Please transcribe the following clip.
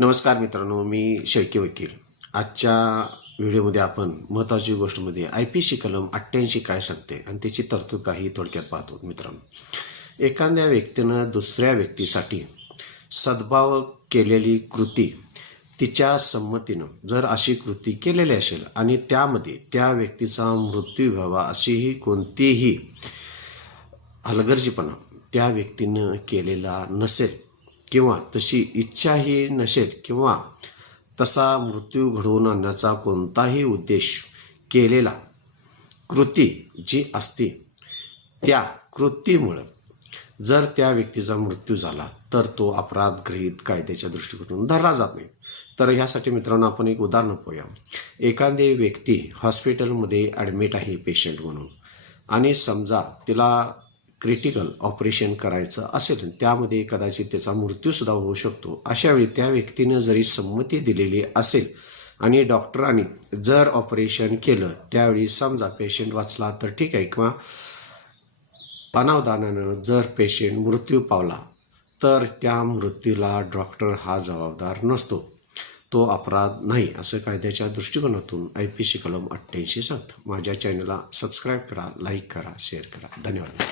नमस्कार मित्रांनो, मी शेळके वकील. आजच्या व्हिडिओमध्ये आपण महत्त्वाची गोष्टमध्ये IPC कलम 88 काय सांगते आणि त्याची तरतूद काही थोडक्यात पाहतो. मित्रांनो, एखाद्या व्यक्तीनं दुसऱ्या व्यक्तीसाठी सद्भाव केलेली कृती तिच्या संमतीनं जर अशी कृती केलेली असेल आणि त्यामध्ये त्या व्यक्तीचा मृत्यू व्हावा अशीही कोणतीही हलगर्जीपणा त्या व्यक्तीनं केलेला नसेल किंवा तशी इच्छाही नसेल किंवा तसा मृत्यू घडवून आणण्याचा कोणताही उद्देश केलेला कृती जी असते त्या कृतीमुळं जर त्या व्यक्तीचा मृत्यू झाला तर तो अपराध गृहीत कायद्याच्या दृष्टिकोनातून धरला जात नाही. तर ह्यासाठी मित्रांनो आपण एक उदाहरण पाहूया. एखादी व्यक्ती हॉस्पिटलमध्ये ॲडमिट आहे पेशंट म्हणून आणि समजा तिला क्रिटिकल ऑपरेशन करायचं असेल, त्यामध्ये कदाचित त्याचा मृत्यूसुद्धा होऊ शकतो. अशावेळी त्या व्यक्तीनं जरी संमती दिलेली असेल आणि डॉक्टरांनी जर ऑपरेशन केलं त्यावेळी समजा पेशंट वाचला तर ठीक आहे, किंवा अनावधानानं जर पेशंट मृत्यू पावला तर त्या मृत्यूला डॉक्टर हा जबाबदार नसतो, तो अपराध नाही असं कायद्याच्या दृष्टिकोनातून IPC कलम 88 सांगतं. माझ्या चॅनलला सबस्क्राईब करा, लाईक करा, शेअर करा. धन्यवाद.